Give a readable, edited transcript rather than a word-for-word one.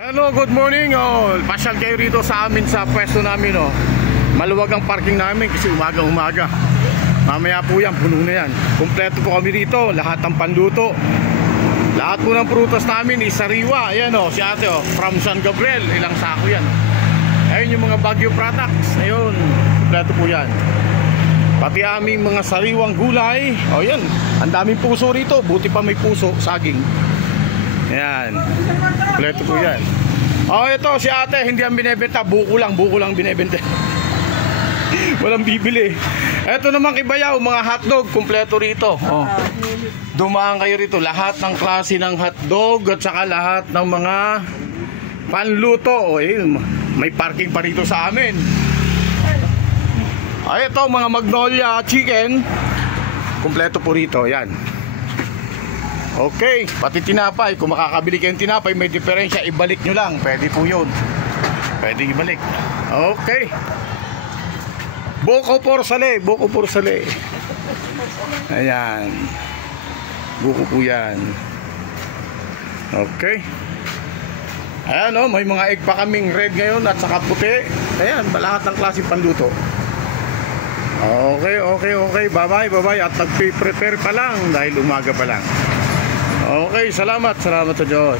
Hello, good morning. Pasyal kayo rito sa amin sa pwesto namin. Maluwag ang parking namin kasi umaga-umaga. Mamaya po yan, puno na yan. Kompleto po kami rito, lahat ng panluto. Lahat po ng prutas namin is sariwa. Ayan si ate from San Gabriel. Ilang sako yan. Ayun yung mga Baguio products. Ayun, kompleto po yan. Pati aming mga sariwang gulay. Yan, ang daming puso rito. Buti pa may puso, saging. Ayan, kompleto po yan. Ito si ate, hindi ang binebenta. Buko lang binebenta. Walang bibili. Ito naman kay Bayaw, mga hotdog, kompleto rito. Dumaan kayo rito, lahat ng klase ng hotdog at saka lahat ng mga panluto. May parking pa rito sa amin. Ito mga Magnolia chicken, kompleto po rito. Yan. Okay, pati tinapay, kung makakabili kayong tinapay, may diferensya, ibalik nyo lang. Pwede po yun. Pwede ibalik. Okay. Buko porsale. Ayan. Buko po yan. Okay. Ayan may mga egg pa kaming red ngayon at saka puti. Ayan, lahat ng klase panluto. Okay. Bye-bye. At nag-prepare pa lang dahil umaga pa lang. Okay, salamat sa Diyos.